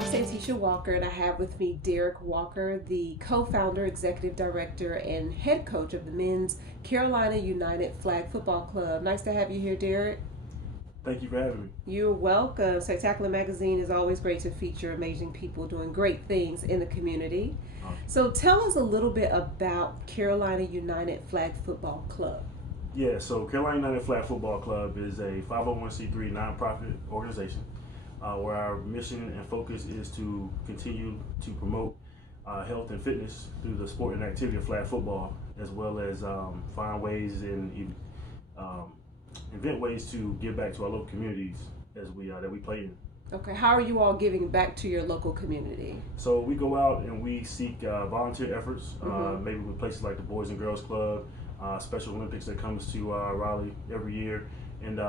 I'm Santisha Walker, and I have with me Derrick Walker, the co-founder, executive director, and head coach of the men's Carolina United Flag Football Club. Nice to have you here, Derrick. Thank you for having me. You're welcome. Spectacular Magazine is always great to feature amazing people doing great things in the community. So tell us a little bit about Carolina United Flag Football Club. Yeah, so Carolina United Flag Football Club is a 501c3 nonprofit organization where our mission and focus is to continue to promote health and fitness through the sport and activity of flag football, as well as find ways and invent ways to give back to our local communities as we that we play in. Okay, how are you all giving back to your local community? So we go out and we seek volunteer efforts, maybe with places like the Boys and Girls Club, Special Olympics that comes to Raleigh every year, and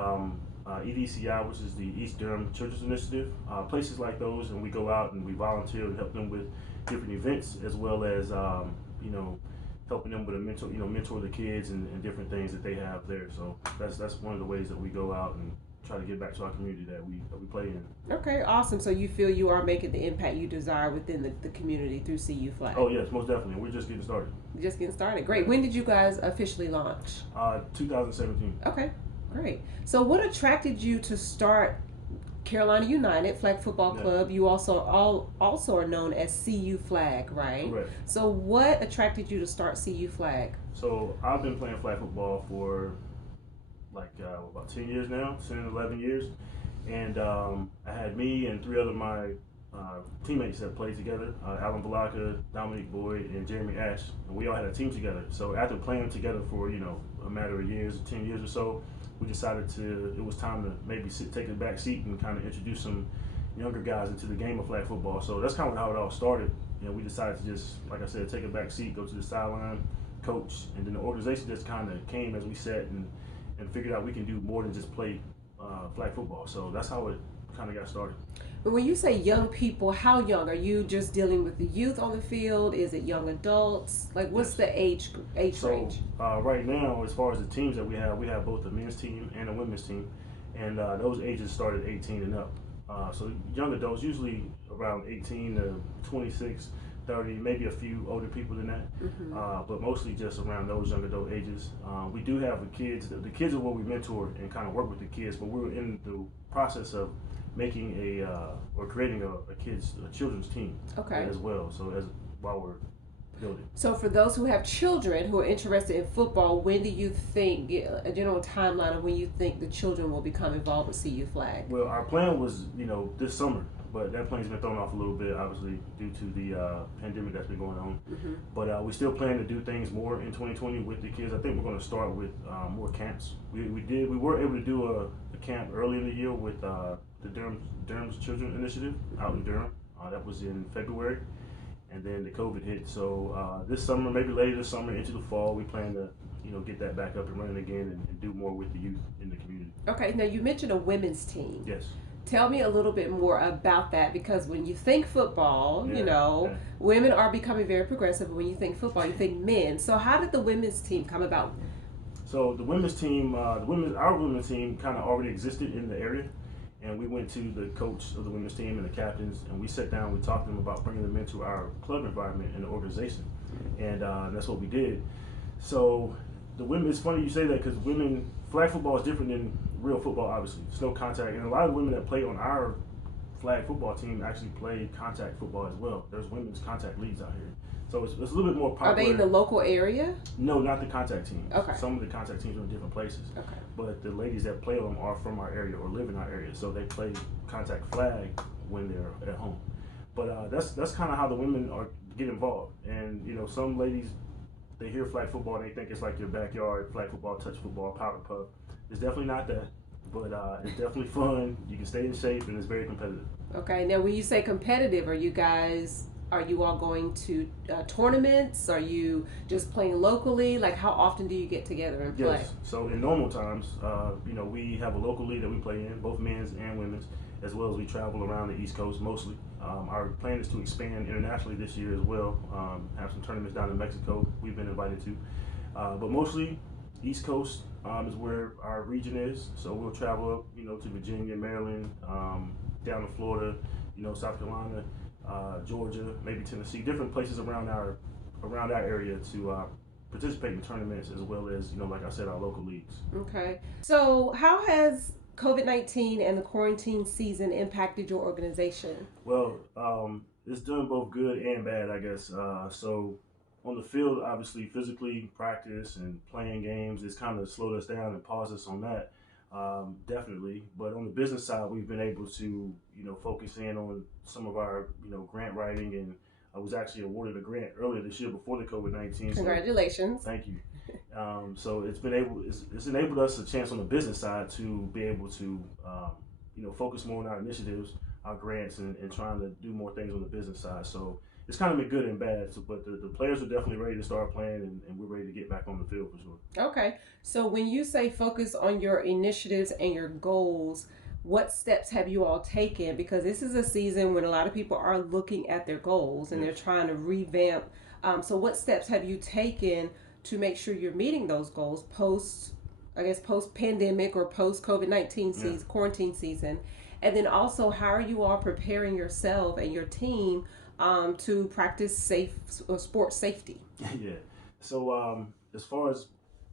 EDCI, which is the East Durham Children's Initiative, places like those, and we go out and we volunteer and help them with different events, as well as helping them with a mentor the kids and different things that they have there. So that's one of the ways that we go out and try to get back to our community that we play in. Okay, awesome. So you feel you are making the impact you desire within the community through CU Flag? Oh yes, most definitely. We're just getting started. Just getting started. Great. When did you guys officially launch? 2017. Okay, great. So what attracted you to start Carolina United Flag Football Club? You also are known as CU Flag, right? Correct. So what attracted you to start CU Flag? So I've been playing flag football for about 10 years now, 10, 11 years. And I had me and three other my teammates that played together, Alain Valaka, Dominique Boyd, and Jeremy Ashe. And we all had a team together. So after playing together for, a matter of years, 10 years or so, we decided it was time to maybe take a back seat and kind of introduce some younger guys into the game of flag football. So that's kind of how it all started. We decided to just, like I said, take a back seat, go to the sideline, coach, and then the organization just kind of came as we sat and figured out we can do more than just play flag football. So that's how it kind of got started. But when you say young people, how young? Are you just dealing with the youth on the field? Is it young adults? Like, what's the age range? So right now, as far as the teams that we have both a men's team and a women's team, and those ages start at 18 and up. So young adults, usually around 18 to 26, 30, maybe a few older people than that, but mostly just around those young adult ages. We do have the kids. The kids are what we mentor and kind of work with the kids, but we're in the process of making or creating a children's team as well. So while we're building. So for those who have children who are interested in football, when do you think, a general timeline of when you think the children will become involved with CU Flag? Well, our plan was, this summer, but that plan's been thrown off a little bit, obviously, due to the pandemic that's been going on. But we still plan to do things more in 2020 with the kids. I think we're going to start with more camps. We were able to do a camp early in the year with the Durham's Children's Initiative out in Durham. That was in February, and then the COVID hit. So this summer, maybe later this summer into the fall, we plan to get that back up and running again and do more with the youth in the community. Okay, now you mentioned a women's team. Yes. Tell me a little bit more about that, because when you think football, women are becoming very progressive. But when you think football, you think men. So how did the women's team come about? So the women's team, our women's team kind of already existed in the area. And we went to the coach of the women's team and the captains, and we sat down, we talked to them about bringing them into our club environment and the organization. And that's what we did. So the women, it's funny you say that, because flag football is different than real football, obviously. It's no contact. And a lot of the women that play on our flag football team actually play contact football as well. There's women's contact leagues out here. So it's a little bit more popular. Are they in the local area? No, not the contact teams. Okay. Some of the contact teams are in different places. Okay. But the ladies that play them are from our area or live in our area. So they play contact flag when they're at home. But that's kind of how the women get involved. And, some ladies, they hear flag football and they think it's like your backyard flag football, touch football, powder puff. It's definitely not that. But it's definitely fun. You can stay in shape, and it's very competitive. Okay. Now, when you say competitive, are you all going to tournaments? Are you just playing locally? Like, how often do you get together and play? Yes. So in normal times, we have a local league that we play in, both men's and women's, as well as we travel around the East Coast mostly. Our plan is to expand internationally this year as well. Have some tournaments down in Mexico we've been invited to. But mostly East Coast is where our region is. So we'll travel up, to Virginia, Maryland, down to Florida, South Carolina, Georgia, maybe Tennessee, different places around our area to participate in tournaments as well as, like I said, our local leagues. Okay. So how has COVID-19 and the quarantine season impacted your organization? Well, it's done both good and bad, I guess. So on the field, obviously, physically practice and playing games, it's kind of slowed us down and paused us on that, definitely. But on the business side, we've been able to, focus in on some of our, grant writing, and I was actually awarded a grant earlier this year before the COVID-19. Congratulations! So, thank you. So it's enabled us a chance on the business side to be able to, focus more on our initiatives, our grants, and trying to do more things on the business side. So it's kind of been good and bad. So, but the players are definitely ready to start playing, and we're ready to get back on the field for sure. Okay. So when you say focus on your initiatives and your goals, what steps have you all taken? Because this is a season when a lot of people are looking at their goals and they're trying to revamp. So what steps have you taken to make sure you're meeting those goals post pandemic or post COVID-19 season, quarantine season? And then also, how are you all preparing yourself and your team to practice sports safety? Yeah. So as far as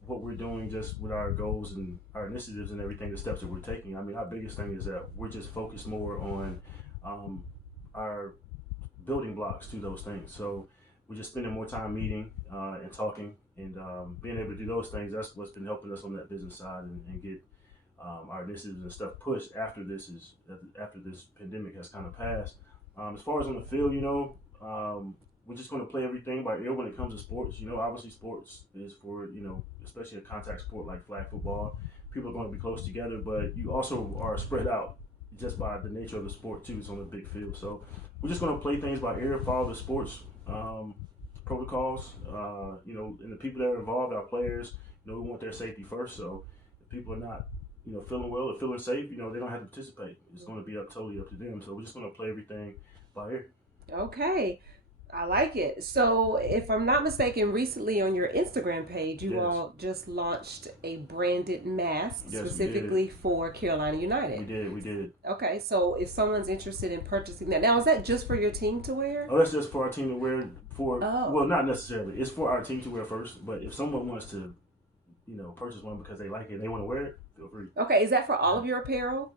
what we're doing just with our goals and our initiatives and everything, the steps that we're taking, I mean, our biggest thing is that we're just focused more on our building blocks to those things. So we're just spending more time meeting and talking and being able to do those things. That's what's been helping us on that business side and get our initiatives and stuff pushed after this pandemic has kind of passed. As far as on the field, we're just going to play everything by ear when it comes to sports. Obviously sports is for, especially a contact sport like flag football. People are going to be close together, but you also are spread out just by the nature of the sport too. It's on a big field. So we're just going to play things by ear, follow the sports protocols, and the people that are involved, our players, we want their safety first. So if people are not, feeling well or feeling safe, they don't have to participate. It's going to be totally up to them. So we're just going to play everything by ear. Okay. I like it. So, if I'm not mistaken, recently on your Instagram page, you all just launched a branded mask specifically for Carolina United. We did. Okay, so if someone's interested in purchasing that, now is that just for your team to wear? Oh, that's just for our team to wear. Well, not necessarily. It's for our team to wear first, but if someone wants to, purchase one because they like it and they want to wear it, feel free. Okay, is that for all of your apparel?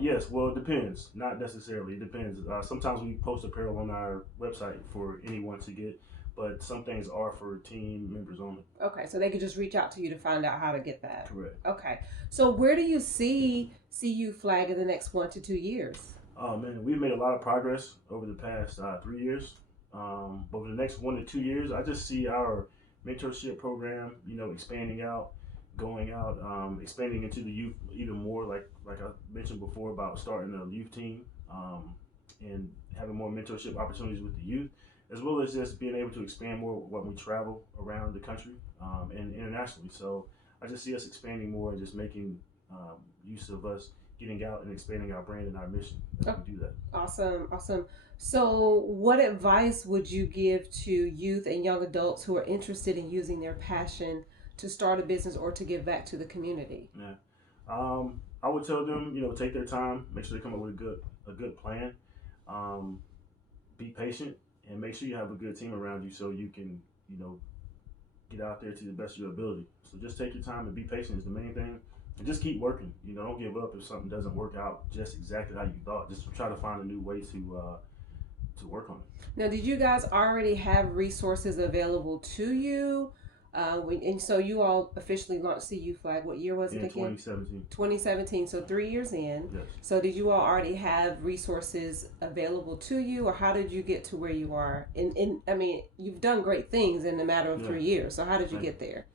Yes, well, it depends. Not necessarily. It depends. Sometimes we post apparel on our website for anyone to get, but some things are for team members only. Okay, so they could just reach out to you to find out how to get that. Correct. Okay, so where do you see CU flag in the next 1 to 2 years? Oh man, we've made a lot of progress over the past 3 years. Over the next 1 to 2 years, I just see our mentorship program, expanding out. Going out, expanding into the youth even more, like I mentioned before about starting a youth team and having more mentorship opportunities with the youth, as well as just being able to expand more when we travel around the country and internationally. So I just see us expanding more and just making use of us getting out and expanding our brand and our mission as we do that. Awesome. So what advice would you give to youth and young adults who are interested in using their passion to start a business or to give back to the community? Yeah, I would tell them, take their time, make sure they come up with a good plan, be patient, and make sure you have a good team around you so you can, get out there to the best of your ability. So just take your time and be patient is the main thing, and just keep working. Don't give up if something doesn't work out just exactly how you thought. Just try to find a new way to work on it. Now, did you guys already have resources available to you? And so you all officially launched CU Flag. What year was it again? 2017. 2017. So 3 years in. Yes. So did you all already have resources available to you, or how did you get to where you are? I mean, you've done great things in a matter of 3 years. So how did you get there?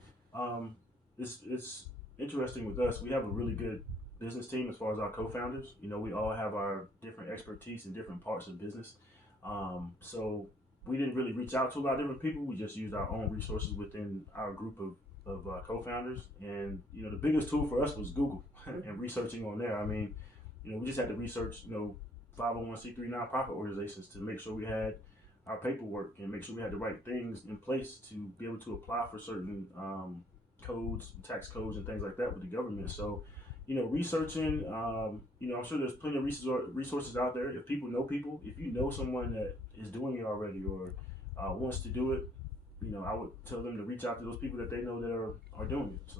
It's interesting with us. We have a really good business team as far as our co-founders. We all have our different expertise in different parts of business. So we didn't really reach out to a lot of different people. We just used our own resources within our group of co-founders. And, the biggest tool for us was Google and researching on there. I mean, we just had to research, 501c3 nonprofit organizations to make sure we had our paperwork and make sure we had the right things in place to be able to apply for certain codes, tax codes and things like that with the government. So, researching. I'm sure there's plenty of resources out there. If people know people, if you know someone that is doing it already or wants to do it, I would tell them to reach out to those people that they know that are doing it.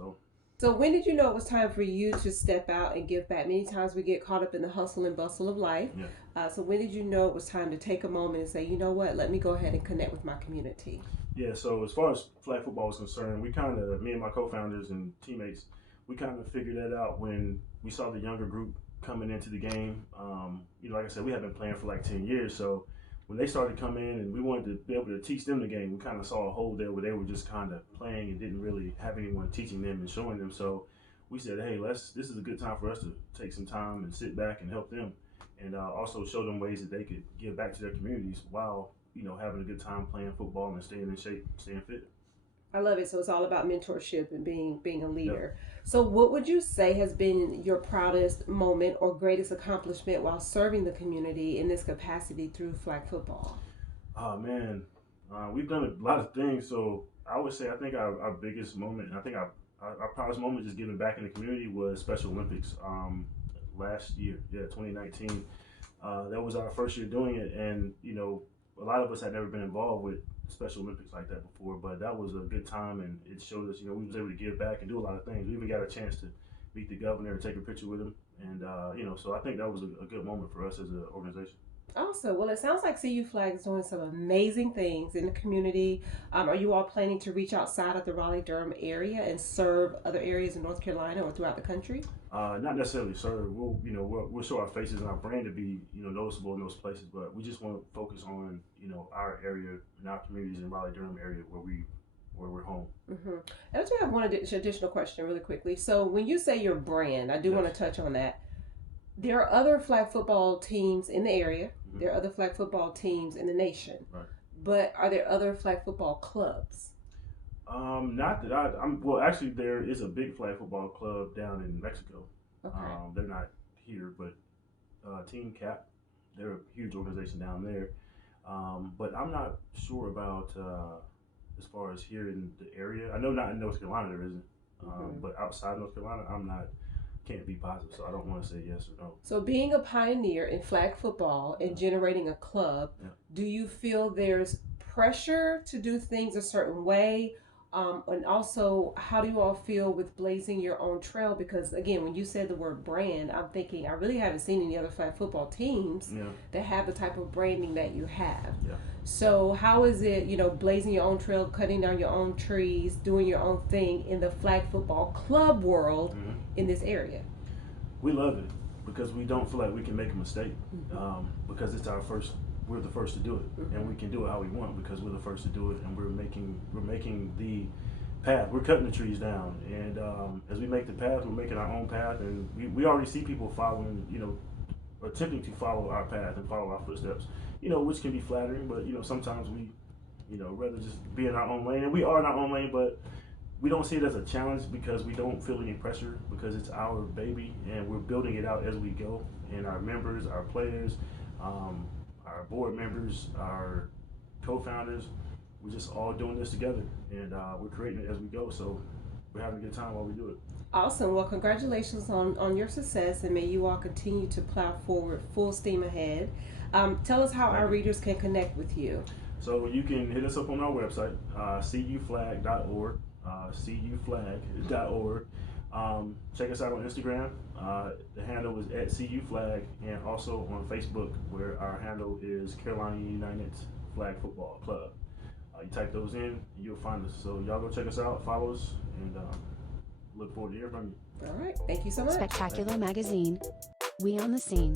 So when did you know it was time for you to step out and give back? Many times we get caught up in the hustle and bustle of life. Yeah. So when did you know it was time to take a moment and say, you know what, let me go ahead and connect with my community? Yeah, so as far as flag football is concerned, me and my co-founders and teammates, we kind of figured that out when we saw the younger group coming into the game. Like I said, we have been playing for like 10 years, so when they started coming in and we wanted to be able to teach them the game, we kind of saw a hole there where they were just kind of playing and didn't really have anyone teaching them and showing them. So we said, hey, this is a good time for us to take some time and sit back and help them, and also show them ways that they could give back to their communities while having a good time playing football and staying in shape, staying fit. I love it. So it's all about mentorship and being a leader. Yep. So what would you say has been your proudest moment or greatest accomplishment while serving the community in this capacity through flag football? Oh man, we've done a lot of things. So I would say I think our biggest moment, and I think our proudest moment just giving back in the community was Special Olympics last year, 2019. That was our first year doing it, and a lot of us had never been involved with Special Olympics like that before, but that was a good time, and it showed us, we was able to give back and do a lot of things. We even got a chance to meet the governor and take a picture with him, and so I think that was a good moment for us as an organization. Awesome. Well, it sounds like CU Flag is doing some amazing things in the community. Are you all planning to reach outside of the Raleigh-Durham area and serve other areas in North Carolina or throughout the country? Not necessarily serve. We'll show our faces and our brand to be noticeable in those places, but we just want to focus on our area and our communities in Raleigh-Durham area where we're home. Mm-hmm. And I do have one additional question really quickly. So when you say your brand, I do want to touch on that. There are other flag football teams in the area. Mm-hmm. There are other flag football teams in the nation. Right. But are there other flag football clubs? Not that well, actually, there is a big flag football club down in Mexico. Okay. They're not here, but Team Cap, they're a huge organization down there. But I'm not sure about as far as here in the area. I know not in North Carolina there isn't, but outside North Carolina, can't be positive, so I don't want to say yes or no. So being a pioneer in flag football and generating a club, do you feel there's pressure to do things a certain way? And also, how do you all feel with blazing your own trail? Because again, when you said the word brand, I'm thinking I really haven't seen any other flag football teams that have the type of branding that you have. Yeah. So how is it, blazing your own trail, cutting down your own trees, doing your own thing in the flag football club world in this area? We love it because we don't feel like we can make a mistake because it's we're the first to do it, and we can do it how we want because we're the first to do it, and we're making the path. We're cutting the trees down, and as we make the path, we're making our own path, and we already see people following, attempting to follow our path and follow our footsteps, which can be flattering, but sometimes we, rather just be in our own lane, and we are in our own lane, but we don't see it as a challenge because we don't feel any pressure because it's our baby, and we're building it out as we go, and our members, our players, our board members, our co-founders, we're just all doing this together, and we're creating it as we go, so we're having a good time while we do it. Awesome. Well, congratulations on your success, and may you all continue to plow forward full steam ahead. Tell us how our readers can connect with you. So you can hit us up on our website, cuflag.org, cuflag.org. Check us out on Instagram. The handle is @CUFlag, and also on Facebook, where our handle is Carolina United Flag Football Club. You type those in, you'll find us. So y'all go check us out, follow us, and look forward to hearing from you. All right. Thank you so much. Spectacular Magazine. We on the scene.